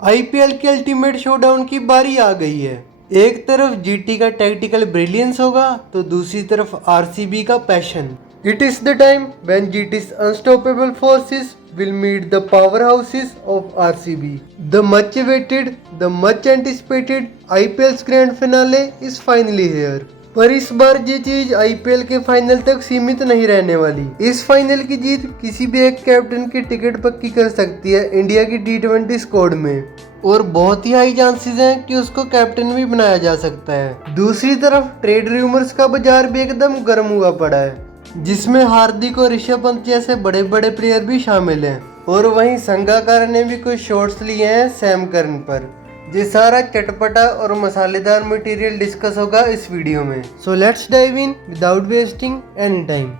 IPL के ultimate showdown की बारी आ गई है। एक तरफ जीटी का टैक्टिकल ब्रिलियंस होगा तो दूसरी तरफ आरसीबी का पैशन। It is the time when GT's unstoppable forces will meet the powerhouses of RCB. The much awaited, the much anticipated IPL's grand finale is finally here. पर इस बार ये चीज आईपीएल के फाइनल तक सीमित नहीं रहने वाली। इस फाइनल की जीत किसी भी एक कैप्टन की टिकट पक्की कर सकती है इंडिया की टी20 स्क्वाड में, और बहुत ही हाई चांसेस हैं कि उसको कैप्टन भी बनाया जा सकता है। दूसरी तरफ ट्रेड रूमर्स का बाजार भी एकदम गर्म हुआ पड़ा है, जिसमें हार्दिक और ऋषभ पंत जैसे बड़े बड़े प्लेयर भी शामिल हैं। और वहीं संगाकार ने भी कुछ शॉट्स लिए हैं सैम करन पर। ये सारा चटपटा और मसालेदार मटेरियल डिस्कस होगा इस वीडियो में। So let's dive in without wasting any time.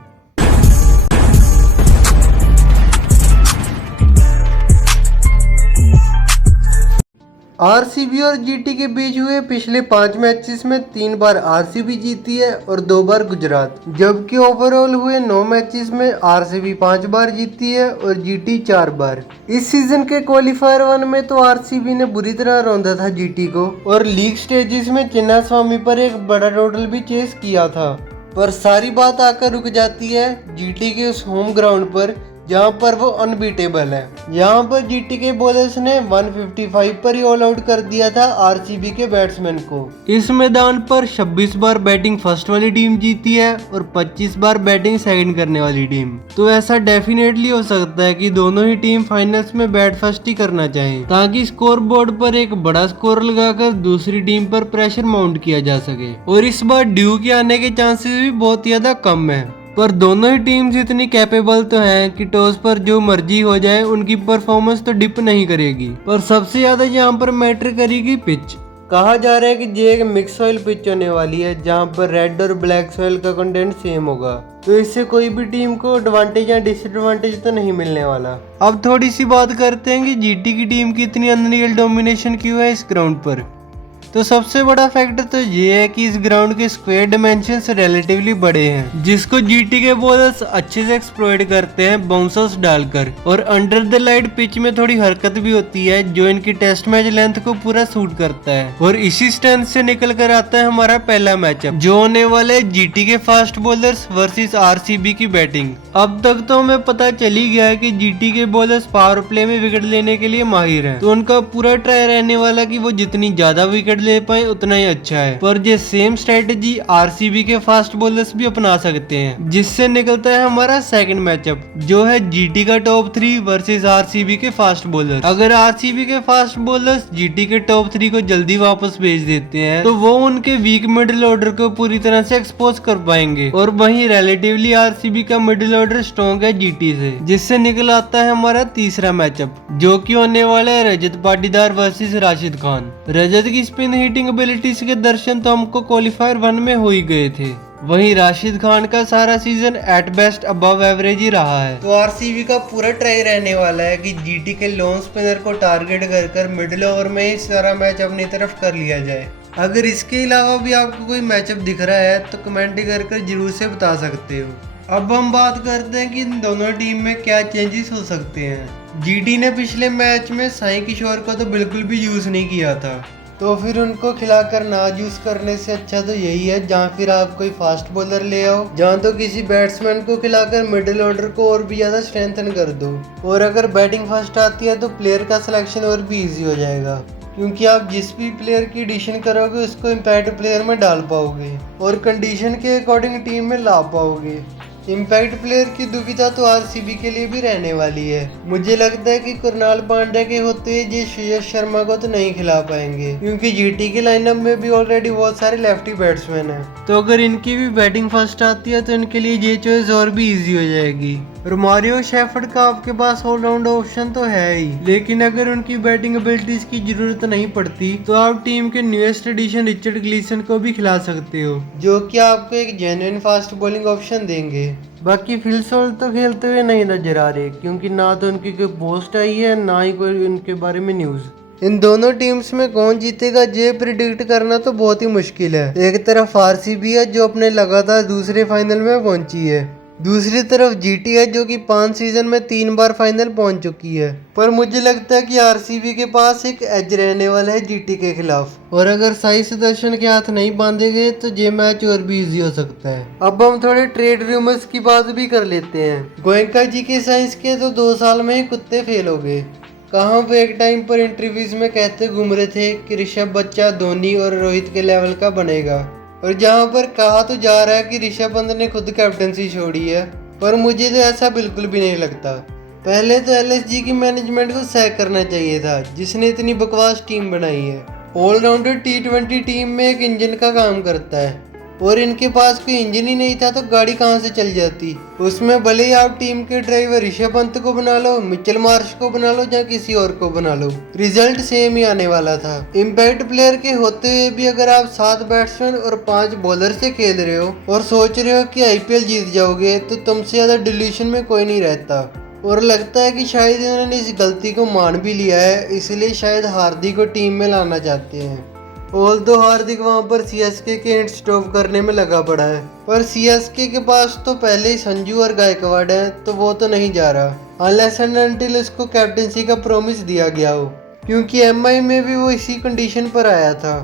RCB और जीटी के बीच हुए पिछले 5 मैचेस में 3 बार आरसीबी जीती है और 2 बार गुजरात, जबकि ओवरऑल हुए 9 मैचेस में आरसीबी 5 बार जीती है और जीटी 4 बार। इस सीजन के क्वालिफायर 1 में तो आरसीबी ने बुरी तरह रौंदा था जीटी को, और लीग स्टेजेस में चिन्नास्वामी पर एक बड़ा टोटल भी चेस किया था। पर सारी बात आकर रुक जाती है जीटी के उस होम ग्राउंड पर जहां पर वो अनबीटेबल है। यहां पर जीटी के बॉलर्स ने 155 पर ही ऑल आउट कर दिया था आरसीबी के बैट्समैन को। इस मैदान पर 26 बार बैटिंग फर्स्ट वाली टीम जीती है और 25 बार बैटिंग सेकंड करने वाली टीम। तो ऐसा डेफिनेटली हो सकता है कि दोनों ही टीम फाइनल्स में बैट फर्स्ट ही करना चाहें, ताकि स्कोर बोर्ड पर एक बड़ा स्कोर लगाकर दूसरी टीम पर प्रेशर माउंट किया जा सके। और इस बार ड्यू के आने के चांसेस भी बहुत ज्यादा कम है। पर दोनों ही टीम्स इतनी कैपेबल तो हैं कि टॉस पर जो मर्जी हो जाए उनकी परफॉर्मेंस तो डिप नहीं करेगी। पर सबसे ज्यादा यहाँ पर मैटर करेगी पिच। कहा जा रहा है कि ये एक मिक्स सॉइल पिच होने वाली है जहाँ पर रेड और ब्लैक सॉइल का कंटेंट सेम होगा, तो इससे कोई भी टीम को एडवांटेज या डिसएडवांटेज तो नहीं मिलने वाला। अब थोड़ी सी बात करते हैं कि जीटी की टीम की इतनी अनरियल डोमिनेशन क्यों है इस ग्राउंड पर। तो सबसे बड़ा फैक्टर तो ये है कि इस ग्राउंड के स्क्वायर डायमेंशंस रिलेटिवली बड़े हैं, जिसको जीटी के बॉलर्स अच्छे से एक्सप्लॉइट करते हैं बाउंसर्स डालकर। और अंडर द लाइट पिच में थोड़ी हरकत भी होती है जो इनकी टेस्ट मैच लेंथ को पूरा सूट करता है। और इसी स्ट्रेंथ से निकल कर आता है हमारा पहला मैचअप, जो होने वाले जीटी के फास्ट बॉलर्स वर्सेस आरसीबी की बैटिंग। अब तक तो हमें पता चल ही गया है कि जीटी के बॉलर्स पावर प्ले में विकेट लेने के लिए माहिर हैं, तो उनका पूरा ट्राई रहने वाला कि वो जितनी ज्यादा विकेट ले पाए उतना ही अच्छा है। पर ये सेम स्ट्रेटेजी आरसीबी के फास्ट बॉलर्स भी अपना सकते हैं, जिससे निकलता है हमारा सेकंड मैचअप, जो है जीटी का टॉप 3 वर्सेस आरसीबी के फास्ट बॉलर्स। अगर आरसीबी के फास्ट बॉलर्स जीटी के टॉप 3 को जल्दी वापस भेज देते हैं तो वो उनके वीक मिडिल ऑर्डर को पूरी तरह से एक्सपोज कर पाएंगे। और वहीं रिलेटिवली आरसीबी का मिडिल ऑर्डर स्ट्रॉन्ग है जीटी से, जिससे निकल आता है हमारा तीसरा मैचअप, जो कि होने वाला है रजत पाटीदार वर्सेस राशिद खान। रजत की स्पिन हिटिंग एबिलिटीज के दर्शन तो हमको क्वालिफायर 1 में हो ही गए थे। वहीं राशिद खान का सारा season at best above average ही रहा है। तो आरसीबी का पूरा ट्राई रहने वाला है कि जीटी के लॉन्ग स्पिनर को टारगेट कर मिडिल ओवर में ही सारा मैच अपनी तरफ कर लिया जाए। अगर इसके अलावा भी आपको कोई मैचअप दिख रहा है तो कमेंट कर जरूर से बता सकते हो। अब हम बात करते हैं कि इन दोनों टीम में क्या चेंजेस हो सकते हैं। जीटी ने पिछले मैच में साई किशोर को तो बिल्कुल भी यूज नहीं किया था, तो फिर उनको खिलाकर ना यूज करने से अच्छा तो यही है जहाँ फिर आप कोई फास्ट बॉलर ले आओ, जहाँ तो किसी बैट्समैन को खिलाकर मिडिल ऑर्डर को और भी ज्यादा स्ट्रेंथन कर दो। और अगर बैटिंग फर्स्ट आती है तो प्लेयर का सिलेक्शन और भी इजी हो जाएगा, क्योंकि आप जिस भी प्लेयर की एडिशन करोगे उसको इम्पैक्ट प्लेयर में डाल पाओगे और कंडीशन के अकॉर्डिंग टीम में ला पाओगे। इम्पैक्ट प्लेयर की दुविधा तो आरसीबी के लिए भी रहने वाली है। मुझे लगता है कि कुरनाल पांड्या के होते ये श्रेयस शर्मा को तो नहीं खिला पाएंगे, क्योंकि जीटी के लाइनअप में भी ऑलरेडी बहुत सारे लेफ्टी बैट्समैन हैं। तो अगर इनकी भी बैटिंग फर्स्ट आती है तो इनके लिए ये चॉइस और भी इजी हो जाएगी। रोमारियो शेफर्ड का आपके पास ऑलराउंड ऑप्शन तो है ही, लेकिन अगर उनकी बैटिंग एबिलिटीज की जरूरत नहीं पड़ती तो आप टीम के न्यूएस्ट एडिशन रिचर्ड ग्लीसन को भी खिला सकते हो, जो कि आपको एक जेन्युइन फास्ट बॉलिंग ऑप्शन देंगे। बाकी फिल सॉल्ट तो खेलते हुए नहीं नजर आ रहे, क्योंकि ना तो उनकी कोई पोस्ट आई है ना ही कोई उनके बारे में न्यूज। इन दोनों टीम्स में कौन जीतेगा ये प्रिडिक्ट करना तो बहुत ही मुश्किल है। एक तरफ आरसीबी है जो अपने लगातार दूसरे फाइनल में पहुंची है, दूसरी तरफ जीटी है जो कि 5 सीजन में 3 बार फाइनल पहुंच चुकी है। पर मुझे लगता है कि आरसीबी के पास एक एज रहने वाला है जीटी के खिलाफ, और अगर साई सुदर्शन के हाथ नहीं बांधे गए तो ये मैच और भी इजी हो सकता है। अब हम थोड़े ट्रेड रूमर्स की बात भी कर लेते हैं। गोयनका जी के साइंस के तो 2 साल में ही कुत्ते फेल हो गए। कहाँ वो एक टाइम पर इंटरव्यूज में कहते घूम रहे थे कि ऋषभ बच्चा धोनी और रोहित के लेवल का बनेगा, और जहाँ पर कहा तो जा रहा है कि ऋषभ पंत ने खुद कैप्टनसी छोड़ी है, पर मुझे तो ऐसा बिल्कुल भी नहीं लगता। पहले तो एलएसजी की मैनेजमेंट को सैक करना चाहिए था जिसने इतनी बकवास टीम बनाई है। ऑलराउंडर टी20 टीम में एक इंजन का काम करता है, और इनके पास कोई इंजन ही नहीं था तो गाड़ी कहाँ से चल जाती। उसमें भले ही आप टीम के ड्राइवर ऋषभ पंत को बना लो, मिचेल मार्श को बना लो या किसी और को बना लो, रिजल्ट सेम ही आने वाला था। इम्पैक्ट प्लेयर के होते हुए भी अगर आप 7 बैट्समैन और 5 बॉलर से खेल रहे हो और सोच रहे हो कि आईपीएल जीत जाओगे, तो तुमसे ज्यादा डिल्यूशन में कोई नहीं रहता। और लगता है कि शायद इन्होंने इस गलती को मान भी लिया है, इसलिए शायद हार्दिक को टीम में लाना चाहते हैं। ऑल्दो हार्दिक वहां पर सीएसके के हिट स्टॉप करने में लगा पड़ा है, पर सीएसके के पास तो पहले ही संजू और गायकवाड़ है, तो वो तो नहीं जा रहा अनलेस एंड अनटिल उसको कैप्टनसी का प्रॉमिस दिया गया हो, क्योंकि एमआई में भी वो इसी कंडीशन पर आया था।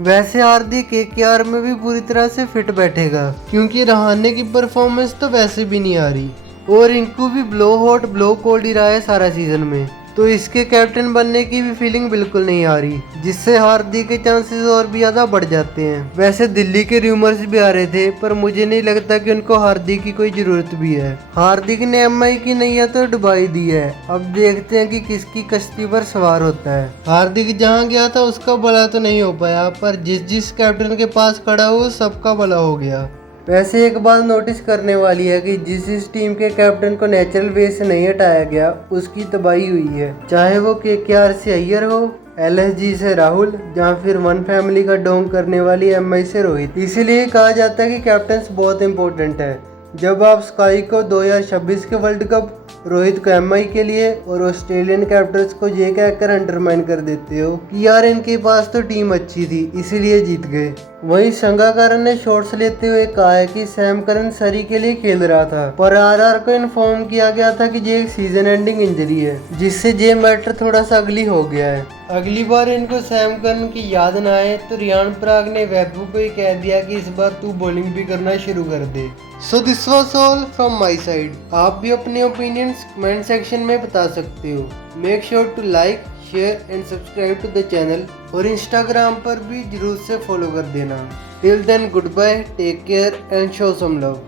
वैसे हार्दिक केकेआर में भी पूरी तरह से फिट बैठेगा, क्योंकि रहाणे की परफॉर्मेंस तो वैसे भी नहीं आ रही, और इनको भी ब्लो हॉट ब्लो कोल्ड ही रहा है सारा सीजन में, तो इसके कैप्टन बनने की भी फीलिंग बिल्कुल नहीं आ रही, जिससे हार्दिक के चांसेस और भी ज्यादा बढ़ जाते हैं। वैसे दिल्ली के रूमर्स भी आ रहे थे, पर मुझे नहीं लगता कि उनको हार्दिक की कोई जरूरत भी है। हार्दिक ने एमआई की नैया तो डुबाई दी है, अब देखते हैं कि किसकी कश्ती पर सवार होता है। हार्दिक जहाँ गया था उसका भला तो नहीं हो पाया, पर जिस कैप्टन के पास खड़ा हो सबका भला हो गया। वैसे एक बात नोटिस करने वाली है कि जिस टीम के कैप्टन को नेचुरल वे से नहीं हटाया गया उसकी तबाही हुई है, चाहे वो केकेआर से अय्यर हो, एलएसजी से राहुल, या फिर वन फैमिली का डोंग करने वाली एमआई से रोहित। इसीलिए कहा जाता है कि कैप्टन्स बहुत इंपॉर्टेंट है। जब आप स्काई को 2026 के वर्ल्ड कप, रोहित को एमआई के लिए और ऑस्ट्रेलियन कैप्टन्स को ये कहकर अंडरमाइन कर देते हो कि यार इनके पास तो टीम अच्छी थी इसीलिए जीत गए। वहीं संगाकारा ने शॉट्स लेते हुए कहा है कि सैम करन सरी के लिए खेल रहा था, पर आरआर को इन्फॉर्म किया गया था कि ये एक सीजन एंडिंग इंजरी है, जिससे ये मैटर थोड़ा सा अगली हो गया है। अगली बार इनको सैम करन की याद ना आए तो रियान पराग ने वैभव को ही कह दिया कि इस बार तू बॉलिंग भी करना शुरू कर दे। So this was all from my side. आप भी अपने ओपिनियंस कमेंट सेक्शन में बता सकते हो। Make sure to like, share and subscribe to the channel, और इंस्टाग्राम पर भी जरूर से फॉलो कर देना। Till then goodbye, take care and show some love.